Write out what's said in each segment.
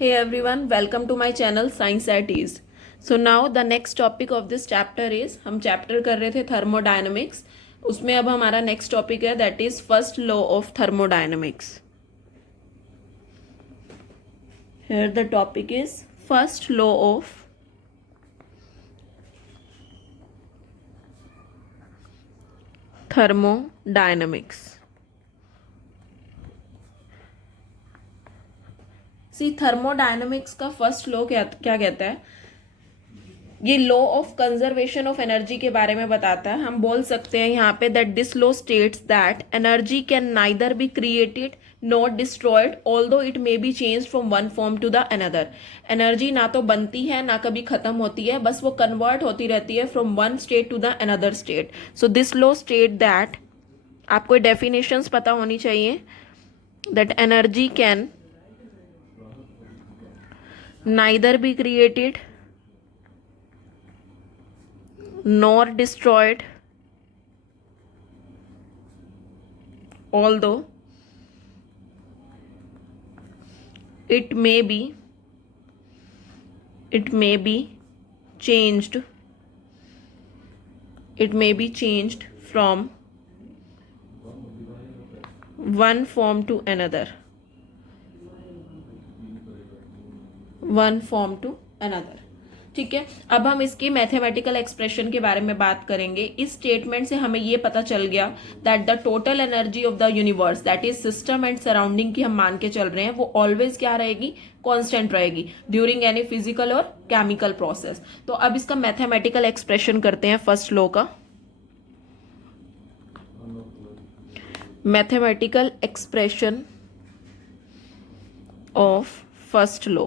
Hey everyone, welcome to my channel Science at Ease. So now the next topic of this chapter is, हम chapter कर रहे थे thermodynamics, उसमें अब हमारा नेक्स्ट टॉपिक है that is first law of thermodynamics. Here the topic is first law of thermodynamics. See thermodynamics का first law क्या क्या कहता है? ये law of conservation of energy के बारे में बताता है. हम बोल सकते हैं यहाँ पे that this law states that energy can neither be created not destroyed although it may be change from one form to the another. Energy ना तो बनती है ना कभी खत्म होती है, बस वो कन्वर्ट होती रहती है from one state to the another state. So this law state that, आपको डेफिनेशंस पता होनी चाहिए, that energy can neither be created nor destroyed although it may be changed from one form to another. ठीक है. अब हम इसकी mathematical expression के बारे में बात करेंगे. इस स्टेटमेंट से हमें ये पता चल गया that the total energy of the universe that is system and surrounding की हम मान के चल रहे हैं, वो ऑलवेज क्या रहेगी? कांस्टेंट रहेगी ड्यूरिंग एनी फिजिकल और केमिकल प्रोसेस. तो अब इसका मैथमेटिकल एक्सप्रेशन करते हैं फर्स्ट लॉ का. Mathematical expression of first law.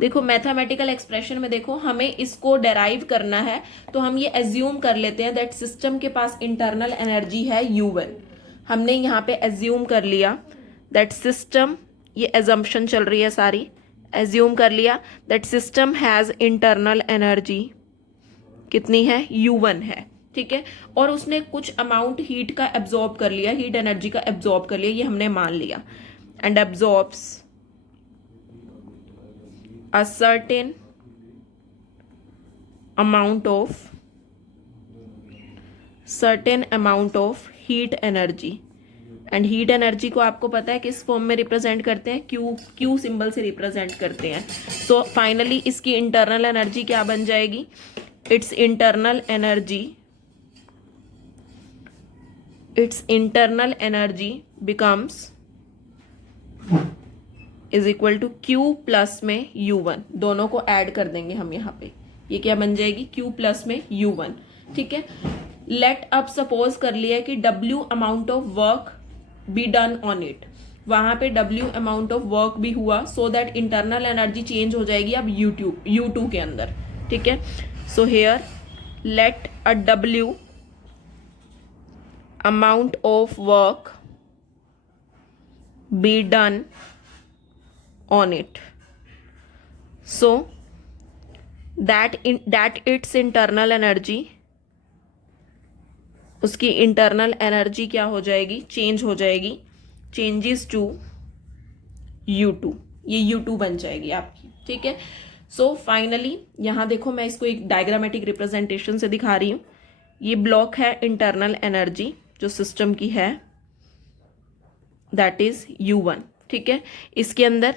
देखो मैथमेटिकल एक्सप्रेशन में देखो हमें इसको डेराइव करना है, तो हम ये एज्यूम कर लेते हैं दैट सिस्टम के पास इंटरनल एनर्जी है U1. हमने यहाँ पे एज्यूम कर लिया दैट सिस्टम, ये एजम्पशन चल रही है सारी, एज्यूम कर लिया that system has internal energy कितनी है? U1 है. ठीक है. और उसने कुछ अमाउंट हीट का एब्जॉर्ब कर लिया, हीट एनर्जी का एब्जॉर्ब कर लिया, ये हमने मान लिया. And absorbs a certain amount of heat energy. And heat energy को आपको पता है किस फॉर्म में रिप्रेजेंट करते हैं? क्यू सिंबल से रिप्रेजेंट करते हैं. सो फाइनली इसकी इंटरनल एनर्जी क्या बन जाएगी? Its internal energy becomes is equal to Q plus में U1. दोनों को ऐड कर देंगे हम यहाँ पे, ये क्या बन जाएगी? Q प्लस में U1. ठीक है. लेट अब सपोज कर लिया कि W amount of work be done on it. वहां पे W अमाउंट ऑफ वर्क भी हुआ, so that internal energy change हो जाएगी अब U2 के अंदर. ठीक है. So here let a W amount of work be done on it, so that its internal energy, उसकी इंटरनल एनर्जी क्या हो जाएगी? चेंज हो जाएगी, चेंजेस टू U2. ये U2 बन जाएगी आपकी. ठीक है. सो फाइनली यहाँ देखो मैं इसको एक डायग्रामेटिक रिप्रेजेंटेशन से दिखा रही हूँ. ये ब्लॉक है इंटरनल एनर्जी जो सिस्टम की है, दैट इज U1. ठीक है. इसके अंदर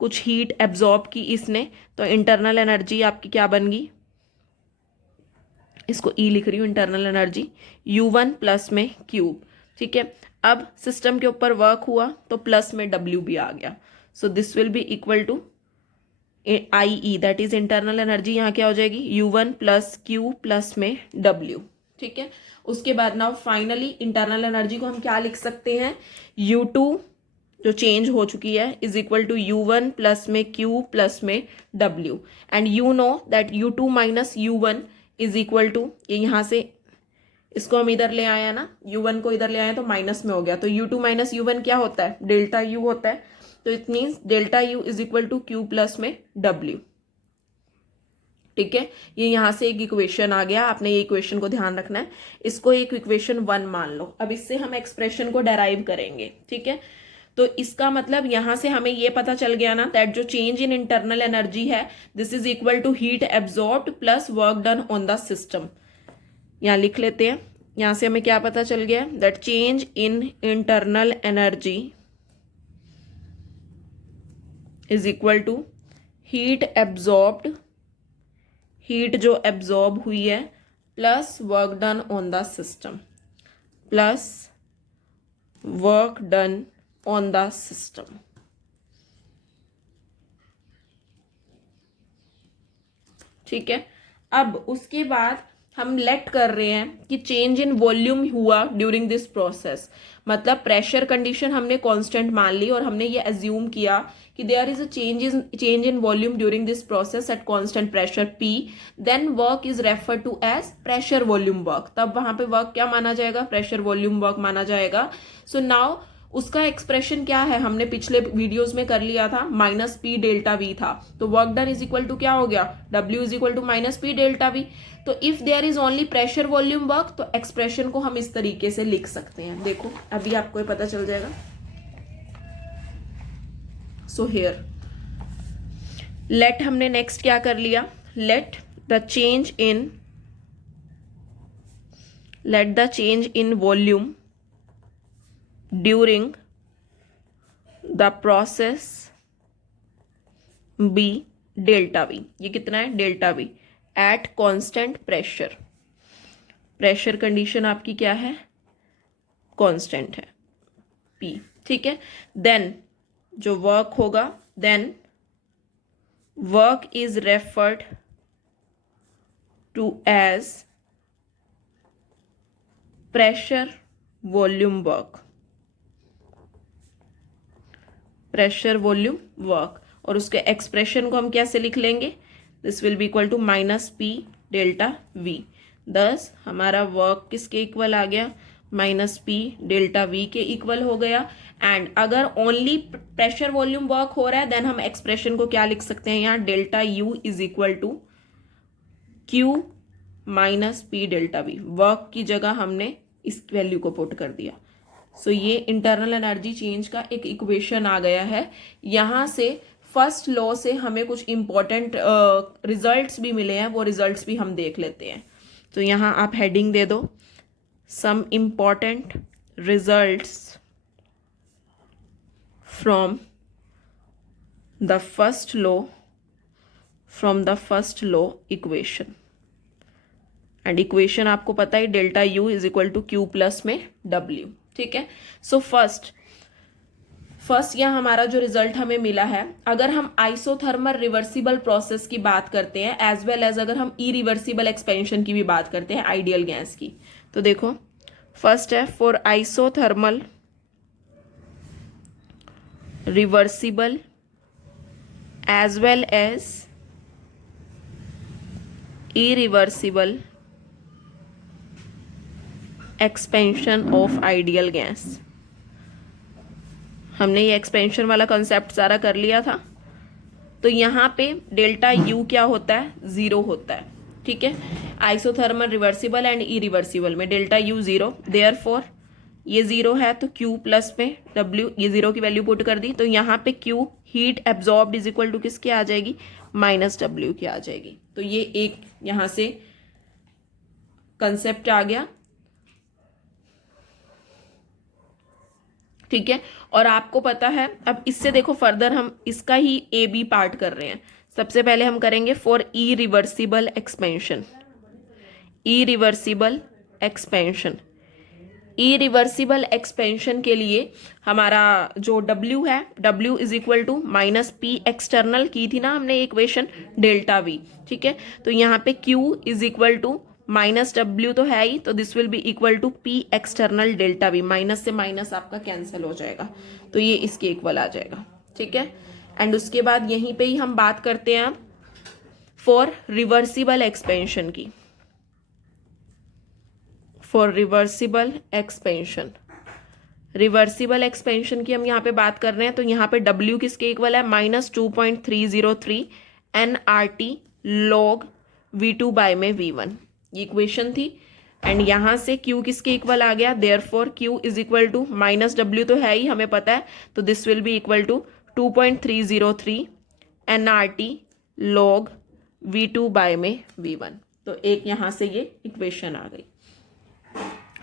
कुछ हीट एब्जॉर्ब की इसने, तो इंटरनल एनर्जी आपकी क्या बन गई? इसको E लिख रही हूँ, इंटरनल एनर्जी U1 प्लस में क्यूब. ठीक है. अब सिस्टम के ऊपर वर्क हुआ तो प्लस में W भी आ गया. So this will be equal to IE, that is internal energy. यहाँ क्या हो जाएगी? U1 प्लस Q प्लस में W. ठीक है. उसके बाद नाउ फाइनली इंटरनल एनर्जी को हम क्या लिख सकते हैं? U2 जो चेंज हो चुकी है is equal to U1 plus में Q प्लस में W. And you know that U2 minus U1 is equal to, ये यहाँ से इसको हम इधर ले आए हैं ना, U1 को इधर ले आए तो माइनस में हो गया, तो U2 माइनस U1 क्या होता है? डेल्टा U होता है. तो it means delta U is equal to Q plus में W. ठीक है, ये यहाँ से एक इक्वेशन आ गया, आपने ये इक्वेशन को ध्यान रखना है, इसको एक इक्वेशन 1 मान लो। अब इससे हम एक्सप्रेशन को डेराइव करेंगे, ठीक है। तो इसका मतलब यहां से हमें ये पता चल गया ना दैट जो चेंज इन इंटरनल एनर्जी है this is equal to heat absorbed plus work done on the system. यहां लिख लेते हैं, यहां से हमें क्या पता चल गया that change in internal energy is equal to heat absorbed, heat जो एब्जॉर्ब हुई है, plus work done on the system, plus work done on the system. ठीक है, अब उसके बाद हम लेट कर रहे हैं कि चेंज इन वॉल्यूम हुआ ड्यूरिंग दिस प्रोसेस, मतलब प्रेशर कंडीशन हमने कांस्टेंट मान ली और हमने ये अज्यूम किया कि there is a change in volume during this process at constant pressure P, then work is refer to as pressure volume work. तब वहां पे वर्क क्या माना जाएगा, प्रेशर वॉल्यूम वर्क माना जाएगा। सो नाउ उसका एक्सप्रेशन क्या है, हमने पिछले वीडियोस में कर लिया था, -P डेल्टा V था, तो work done is equal to क्या हो गया, W is equal to -P delta V। तो if there is only pressure volume work तो एक्सप्रेशन को हम इस तरीके से लिख सकते हैं। देखो अभी आपको ये पता चल जाएगा। सो हियर लेट हमने नेक्स्ट क्या कर लिया, let the change in volume during the process B delta V। ये कितना है, delta V eight constant pressure. Pressure condition आपकी क्या है, कांस्टेंट है P, ठीक है। देन जो वर्क होगा, then work is referred to as pressure volume work, pressure volume work. और उसके एक्सप्रेशन को हम कैसे लिख लेंगे, this will be equal to -P delta V। दस हमारा वर्क किसके इक्वल आ गया, -P डेल्टा V के इक्वल हो गया। एंड अगर ओनली प्रेशर वॉल्यूम वर्क हो रहा है देन हम एक्सप्रेशन को क्या लिख सकते हैं, यहाँ delta U is equal to Q -P delta V। Work की जगह हमने इस वैल्यू को पुट कर दिया। सो ये इंटरनल एनर्जी चेंज का एक इक्वेशन आ गया है। यहां से फर्स्ट लॉ से हमें कुछ इंपॉर्टेंट रिजल्ट्स भी मिले हैं, वो रिजल्ट्स भी हम देख लेते हैं। तो यहां आप हेडिंग दे दो, some important results from the first law equation. And equation आपको पता है delta U is equal to Q plus में W, ठीक है। सो फर्स्ट यहाँ हमारा जो रिजल्ट हमें मिला है, अगर हम आइसोथर्मल रिवर्सिबल प्रोसेस की बात करते हैं एज वेल एज अगर हम इरिवर्सिबल एक्सपेंशन की भी बात करते हैं आइडियल गैस की, तो देखो फर्स्ट है for isothermal reversible as well as irreversible expansion of ideal gas. हमने ये एक्सपेंशन वाला कॉन्सेप्ट सारा कर लिया था। तो यहाँ पे डेल्टा U क्या होता है, 0 होता है, ठीक है। आइसोथर्मल रिवर्सिबल एंड इरिवर्सिबल में डेल्टा U 0, देयरफॉर ये 0 है तो Q प्लस में W, ये 0 की वैल्यू पुट कर दी, तो यहाँ पे Q heat absorbed is equal to किसके आ जाएगी, -W की आ जाएगी। तो ये एक यहाँ से कंसेप्ट आ गया, ठीक है। और आपको पता है अब इससे देखो फर्दर हम इसका ही AB पार्ट कर रहे हैं। सबसे पहले हम करेंगे for irreversible expansion. Irreversible expansion के लिए हमारा जो W है, W is equal to -P external की थी ना हमने इक्वेशन डेल्टा V, ठीक है। तो यहाँ पे Q is equal to -W तो है ही, तो this will be equal to P external delta V। Minus से माइनस आपका कैंसिल हो जाएगा, तो ये इसके इक्वल आ जाएगा, ठीक है। एंड उसके बाद यहीं पे ही हम बात करते हैं फॉर रिवर्सिबल एक्सपेंशन की। फॉर रिवर्सिबल एक्सपेंशन की हम यहाँ पे बात कर रहे हैं, तो यहाँ पे W किसके इक्वल है, -2.303 nRT log V2 बाय में V1, ये इक्वेशन थी। एंड यहाँ से Q किसके इक्वल आ गया, therefore Q is equal to minus W तो है ही, हमें पता है, तो this will be equal to 2.303 nRT log V2 by में V1। तो एक यहाँ से ये इक्वेशन आ गई।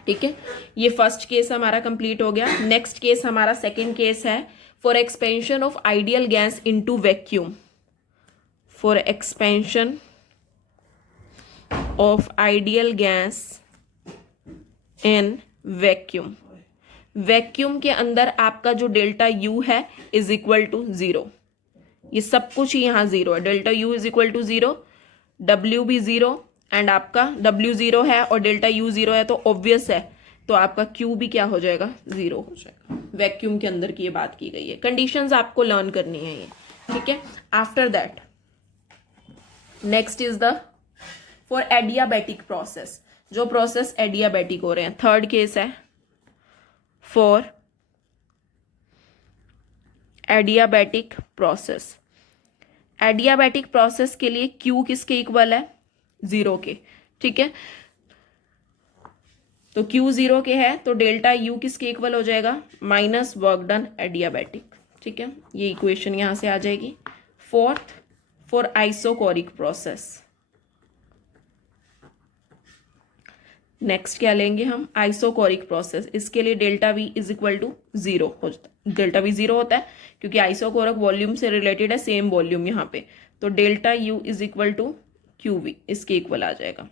ठीक है, ये फर्स्ट केस हमारा कंप्लीट हो गया। नेक्स्ट केस हमारा सेकंड केस है, for expansion of ideal gas into vacuum, for expansion of ideal gas in vacuum. Vacuum के अंदर आपका जो डेल्टा यू है इज इक्वल टू 0, ये सब कुछ ही यहाँ 0 है। Delta U is equal to 0, W भी 0, एंड आपका W 0 है और डेल्टा U 0 है, तो ऑब्वियस है, तो आपका Q भी क्या हो जाएगा, 0 हो जाएगा। वैक्यूम के अंदर की ये बात की गई है, कंडीशंस आपको लर्न करनी है ये। ठीक है, after that next is the for adiabatic process, जो प्रोसेस एडियाबैटिक हो रहे हैं। थर्ड केस है for adiabatic process. Adiabatic process के लिए Q किसके इक्वल है, 0 के। ठीक है, तो Q 0 के है, तो डेल्टा U किसके इक्वल हो जाएगा, माइनस वर्क डन एडियाबैटिक। ठीक है, ये इक्वेशन यहां से आ जाएगी। Fourth, for isochoric process, next क्या लेंगे हम, आइसोकोरिक प्रोसेस। इसके लिए delta V is equal to 0 हो जाता है। डेल्टा V 0 होता है क्योंकि आइसोकोरिक वॉल्यूम से रिलेटेड है, सेम वॉल्यूम यहाँ पे, तो delta U is equal to QV, इसके इक्वल आ जाएगा।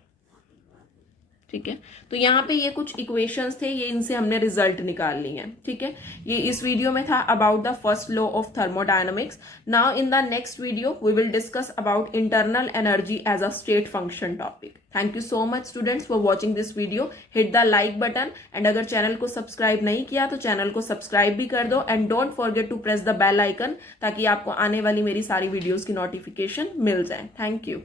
ठीक है, तो यहाँ पे ये कुछ इक्वेशंस थे, ये इनसे हमने रिजल्ट निकाल ली हैं। ठीक है, ये इस वीडियो में था about the first law of thermodynamics. Now in the next video we will discuss about internal energy as a state function topic. Thank you so much students for watching this video. Hit the like button, and अगर channel को subscribe नहीं किया तो channel को subscribe भी कर दो, and don't forget to press the bell icon, ताकि आपको आने वाली मेरी सारी वीडियोज की नोटिफिकेशन मिल जाए। Thank you.